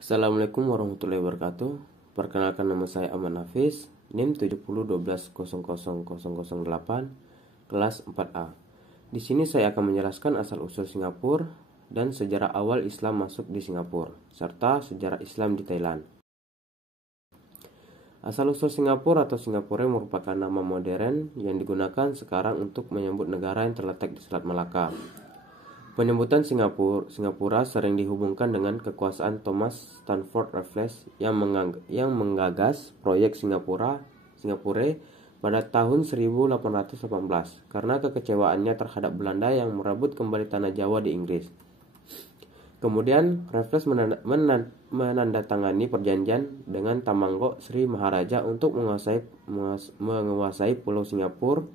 Assalamualaikum warahmatullahi wabarakatuh. Perkenalkan, nama saya Aman Hafiz, NIM 7012000008, kelas 4A. Di sini saya akan menjelaskan asal-usul Singapura dan sejarah awal Islam masuk di Singapura, serta sejarah Islam di Thailand. Asal-usul Singapura atau Singapura merupakan nama modern yang digunakan sekarang untuk menyebut negara yang terletak di Selat Malaka. Penyebutan Singapura sering dihubungkan dengan kekuasaan Thomas Stamford Raffles yang menggagas proyek Singapura pada tahun 1818 karena kekecewaannya terhadap Belanda yang merebut kembali tanah Jawa di Inggris. Kemudian Raffles menandatangani perjanjian dengan Tamanggo Sri Maharaja untuk menguasai Pulau Singapura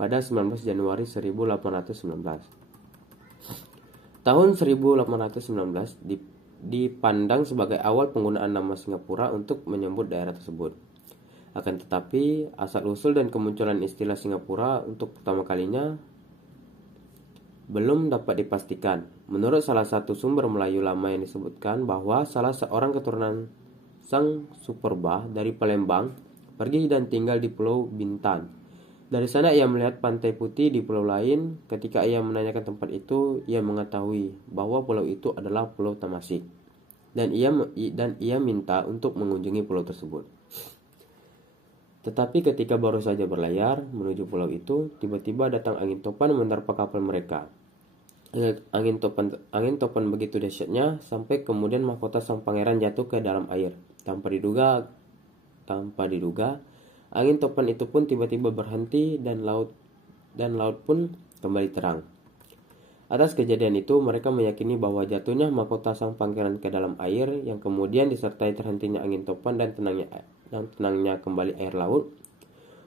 pada 19 Januari 1819. Tahun 1819 dipandang sebagai awal penggunaan nama Singapura untuk menyebut daerah tersebut. Akan tetapi, asal-usul dan kemunculan istilah Singapura untuk pertama kalinya belum dapat dipastikan. Menurut salah satu sumber Melayu lama yang disebutkan bahwa salah seorang keturunan Sang Superba dari Palembang pergi dan tinggal di Pulau Bintan. Dari sana ia melihat pantai putih di pulau lain. Ketika ia menanyakan tempat itu, ia mengetahui bahwa pulau itu adalah Pulau Tamasik. Dan ia minta untuk mengunjungi pulau tersebut. Tetapi ketika baru saja berlayar menuju pulau itu, tiba-tiba datang angin topan menerpa kapal mereka. Angin topan begitu dahsyatnya sampai kemudian mahkota sang pangeran jatuh ke dalam air. Tanpa diduga, angin topan itu pun tiba-tiba berhenti dan laut pun kembali terang. Atas kejadian itu, mereka meyakini bahwa jatuhnya mahkota sang pangeran ke dalam air yang kemudian disertai terhentinya angin topan dan tenangnya kembali air laut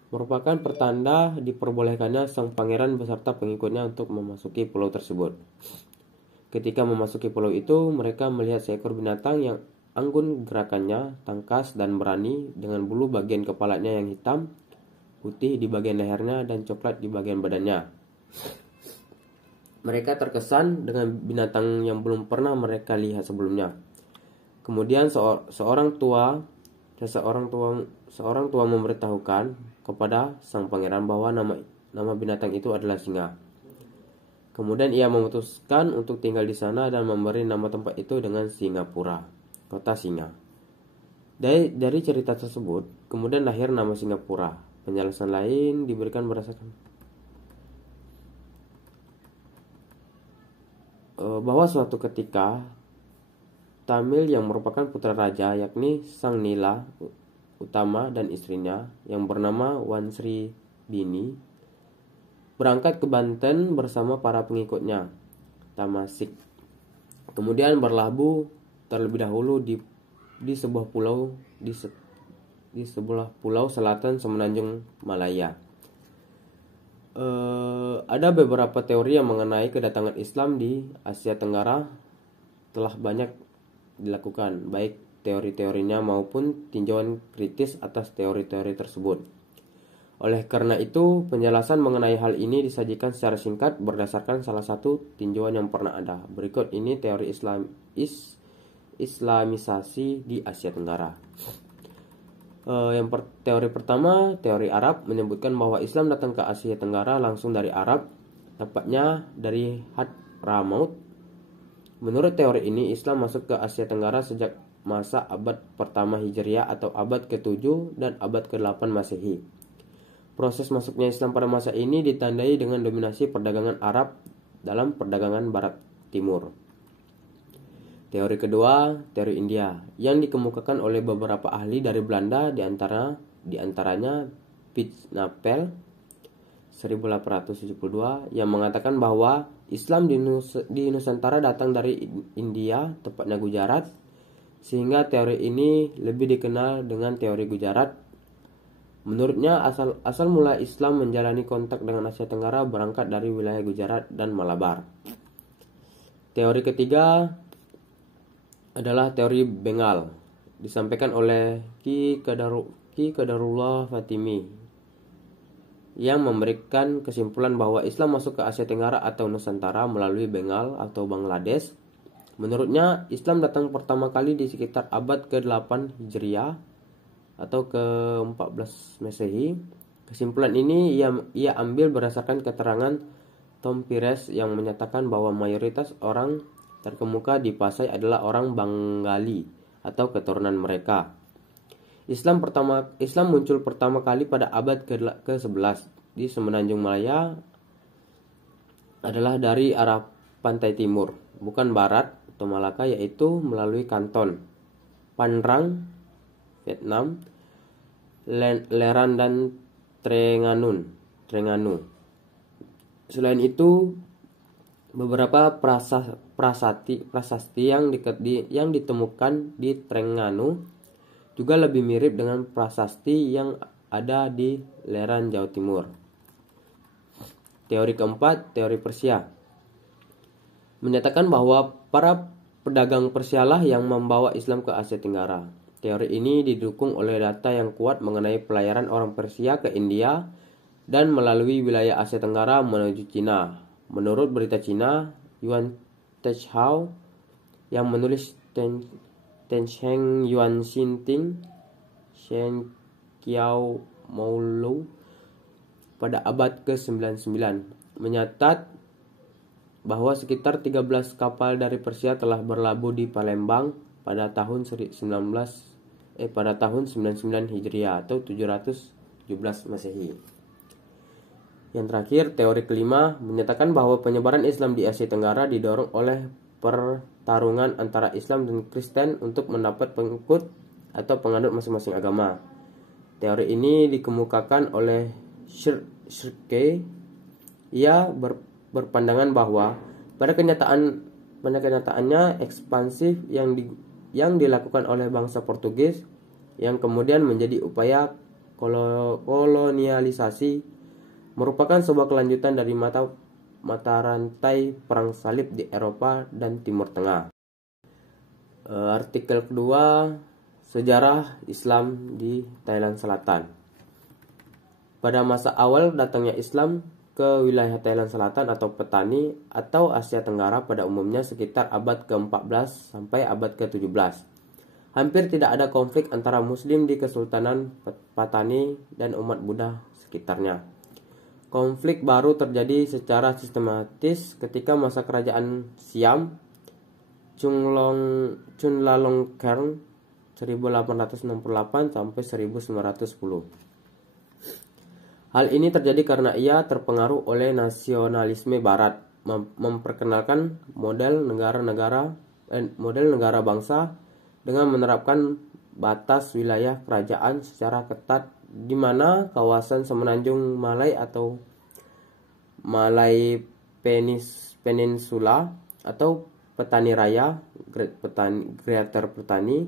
merupakan pertanda diperbolehkannya sang pangeran beserta pengikutnya untuk memasuki pulau tersebut. Ketika memasuki pulau itu, mereka melihat seekor binatang yang anggun gerakannya, tangkas dan berani, dengan bulu bagian kepalanya yang hitam, putih di bagian lehernya dan coklat di bagian badannya. Mereka terkesan dengan binatang yang belum pernah mereka lihat sebelumnya. Kemudian seorang tua memberitahukan kepada sang pangeran bahwa nama binatang itu adalah singa. Kemudian ia memutuskan untuk tinggal di sana dan memberi nama tempat itu dengan Singapura, kota singa. Dari cerita tersebut, kemudian lahir nama Singapura. Penjelasan lain diberikan berdasarkan bahwa suatu ketika Tamil yang merupakan putra raja, yakni Sang Nila Utama dan istrinya yang bernama Wan Sri Bini, berangkat ke Banten bersama para pengikutnya Tamasik. Kemudian berlabuh terlebih dahulu di sebuah pulau selatan semenanjung Malaya. Ada beberapa teori yang mengenai kedatangan Islam di Asia Tenggara telah banyak dilakukan, baik teori-teorinya maupun tinjauan kritis atas teori-teori tersebut. Oleh karena itu, penjelasan mengenai hal ini disajikan secara singkat berdasarkan salah satu tinjauan yang pernah ada. Berikut ini teori Islamisasi di Asia Tenggara. Teori pertama, teori Arab, menyebutkan bahwa Islam datang ke Asia Tenggara langsung dari Arab, tepatnya dari Hadramaut. Menurut teori ini, Islam masuk ke Asia Tenggara sejak masa abad pertama Hijriah atau abad ke-7 dan abad ke-8 Masehi. Proses masuknya Islam pada masa ini ditandai dengan dominasi perdagangan Arab dalam perdagangan Barat Timur. Teori kedua, teori India, yang dikemukakan oleh beberapa ahli dari Belanda, diantaranya Pitznapel 1872, yang mengatakan bahwa Islam di Nusantara datang dari India, tepatnya Gujarat, sehingga teori ini lebih dikenal dengan teori Gujarat. Menurutnya, asal mula Islam menjalani kontak dengan Asia Tenggara berangkat dari wilayah Gujarat dan Malabar. Teori ketiga adalah teori Bengal, disampaikan oleh Ki Qadarullah Fatimi, yang memberikan kesimpulan bahwa Islam masuk ke Asia Tenggara atau Nusantara melalui Bengal atau Bangladesh Menurutnya, Islam datang pertama kali di sekitar abad ke-8 Hijriah atau ke-14 Masehi. Kesimpulan ini ia ambil berdasarkan keterangan Tom Pires yang menyatakan bahwa mayoritas orang terkemuka di Pasai adalah orang Bengali atau keturunan mereka. Islam muncul pertama kali pada abad ke-11 di Semenanjung Malaya adalah dari arah pantai timur, bukan barat atau Malaka, yaitu melalui Kanton, Phan Vietnam, Leran dan Trengganu. Selain itu, beberapa prasasti yang ditemukan di Trengganu juga lebih mirip dengan prasasti yang ada di Leran, Jawa Timur. Teori keempat, teori Persia, menyatakan bahwa para pedagang Persialah yang membawa Islam ke Asia Tenggara. Teori ini didukung oleh data yang kuat mengenai pelayaran orang Persia ke India dan melalui wilayah Asia Tenggara menuju Cina. Menurut berita Cina, Yuan Tezhao yang menulis Tensheng Yuan Xinting Shen Qiao Moulu pada abad ke-99 menyatat bahwa sekitar 13 kapal dari Persia telah berlabuh di Palembang pada tahun 99 Hijriah atau 717 Masehi. Yang terakhir, teori kelima menyatakan bahwa penyebaran Islam di Asia Tenggara didorong oleh pertarungan antara Islam dan Kristen untuk mendapat pengikut atau penganut masing-masing agama. Teori ini dikemukakan oleh Shirke. Ia berpandangan bahwa pada kenyataannya ekspansif yang dilakukan oleh bangsa Portugis yang kemudian menjadi upaya kolonialisasi merupakan sebuah kelanjutan dari mata rantai perang salib di Eropa dan Timur Tengah. Artikel kedua, sejarah Islam di Thailand Selatan. Pada masa awal datangnya Islam ke wilayah Thailand Selatan atau Petani atau Asia Tenggara pada umumnya sekitar abad ke-14 sampai abad ke-17. Hampir tidak ada konflik antara Muslim di Kesultanan Patani dan umat Buddha sekitarnya. Konflik baru terjadi secara sistematis ketika masa kerajaan Siam Chulalongkorn 1868 sampai 1910. Hal ini terjadi karena ia terpengaruh oleh nasionalisme Barat, memperkenalkan model negara bangsa dengan menerapkan batas wilayah kerajaan secara ketat, di mana kawasan Semenanjung Malay atau Malay Peninsula atau Petani Raya, Greater Petani,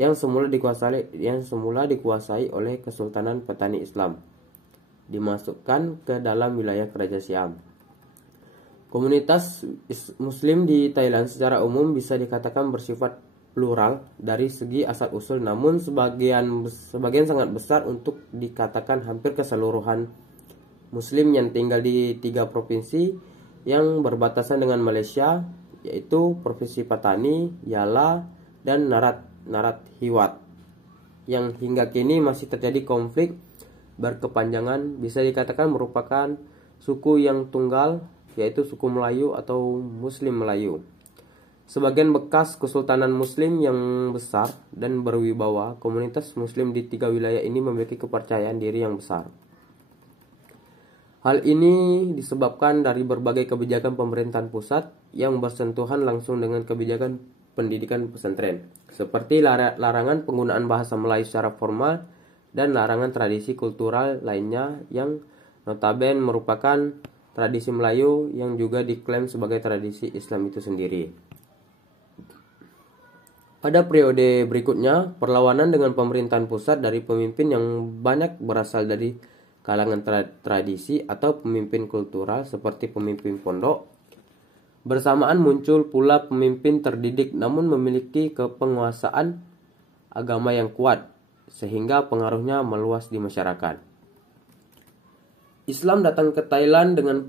yang semula dikuasai oleh Kesultanan Petani Islam, dimasukkan ke dalam wilayah kerajaan Siam. Komunitas Muslim di Thailand secara umum bisa dikatakan bersifat plural dari segi asal-usul, namun sebagian sangat besar untuk dikatakan hampir keseluruhan Muslim yang tinggal di 3 provinsi yang berbatasan dengan Malaysia, yaitu Provinsi Patani, Yala, dan Narathiwat, yang hingga kini masih terjadi konflik berkepanjangan, bisa dikatakan merupakan suku yang tunggal, yaitu suku Melayu atau Muslim Melayu. Sebagian bekas kesultanan Muslim yang besar dan berwibawa, komunitas Muslim di 3 wilayah ini memiliki kepercayaan diri yang besar. Hal ini disebabkan dari berbagai kebijakan pemerintahan pusat yang bersentuhan langsung dengan kebijakan pendidikan pesantren, seperti larangan penggunaan bahasa Melayu secara formal dan larangan tradisi kultural lainnya yang notabene merupakan tradisi Melayu yang juga diklaim sebagai tradisi Islam itu sendiri. Pada periode berikutnya, perlawanan dengan pemerintahan pusat dari pemimpin yang banyak berasal dari kalangan tradisi atau pemimpin kultural seperti pemimpin pondok. Bersamaan muncul pula pemimpin terdidik namun memiliki kepenguasaan agama yang kuat, sehingga pengaruhnya meluas di masyarakat. Islam datang ke Thailand dengan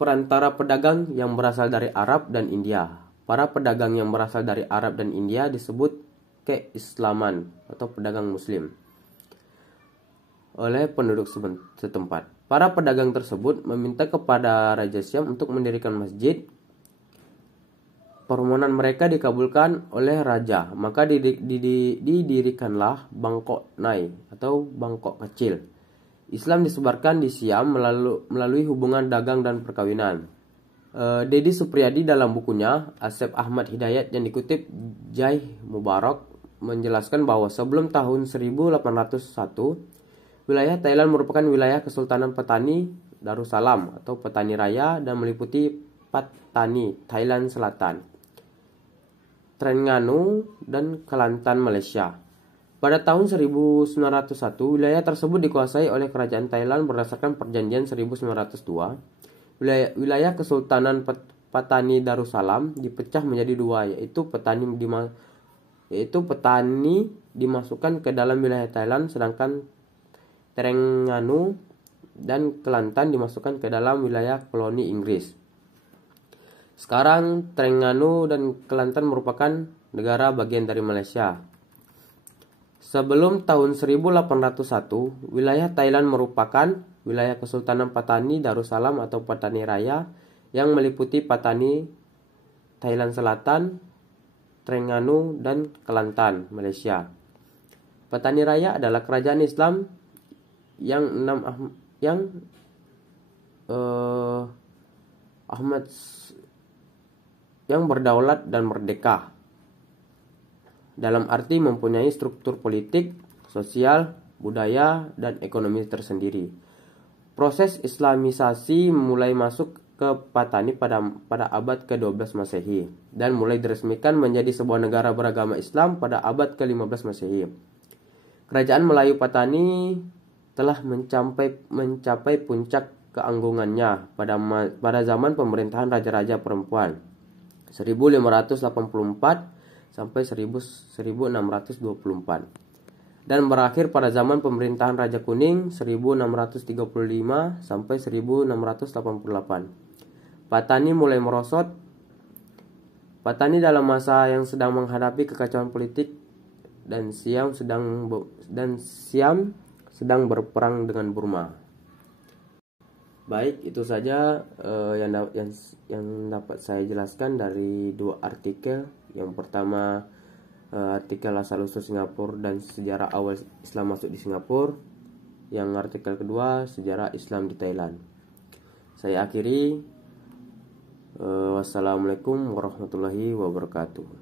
perantara pedagang yang berasal dari Arab dan India. Para pedagang yang berasal dari Arab dan India disebut keislaman atau pedagang muslim oleh penduduk setempat. Para pedagang tersebut meminta kepada Raja Syam untuk mendirikan masjid. Permohonan mereka dikabulkan oleh raja, maka didirikanlah Bangkok Nai atau Bangkok kecil. Islam disebarkan di Siam melalui hubungan dagang dan perkawinan. Dedi Supriyadi dalam bukunya Asep Ahmad Hidayat yang dikutip Jaih Mubarak menjelaskan bahwa sebelum tahun 1801 wilayah Thailand merupakan wilayah Kesultanan Patani Darussalam atau Patani Raya dan meliputi Patani Thailand Selatan, Terengganu dan Kelantan Malaysia. Pada tahun 1901 wilayah tersebut dikuasai oleh kerajaan Thailand berdasarkan perjanjian 1902. Wilayah Kesultanan Patani Darussalam dipecah menjadi dua, yaitu Patani dimasukkan ke dalam wilayah Thailand, sedangkan Terengganu dan Kelantan dimasukkan ke dalam wilayah koloni Inggris. Sekarang Terengganu dan Kelantan merupakan negara bagian dari Malaysia. Sebelum tahun 1801, wilayah Thailand merupakan wilayah Kesultanan Patani Darussalam atau Patani Raya yang meliputi Patani Thailand Selatan, Terengganu, dan Kelantan, Malaysia. Patani Raya adalah kerajaan Islam yang berdaulat dan merdeka, dalam arti mempunyai struktur politik, sosial, budaya, dan ekonomi tersendiri. Proses Islamisasi mulai masuk ke Patani pada abad ke-12 Masehi dan mulai diresmikan menjadi sebuah negara beragama Islam pada abad ke-15 Masehi. Kerajaan Melayu Patani telah mencapai puncak keanggungannya pada zaman pemerintahan raja-raja perempuan 1584 sampai 1624 dan berakhir pada zaman pemerintahan Raja Kuning 1635 sampai 1688. Patani mulai merosot. Patani dalam masa yang sedang menghadapi kekacauan politik dan Siam sedang berperang dengan Burma. Baik, itu saja yang dapat saya jelaskan dari dua artikel. Yang pertama artikel asal-usul Singapura dan sejarah awal Islam masuk di Singapura. Yang artikel kedua sejarah Islam di Thailand. Saya akhiri. Wassalamualaikum warahmatullahi wabarakatuh.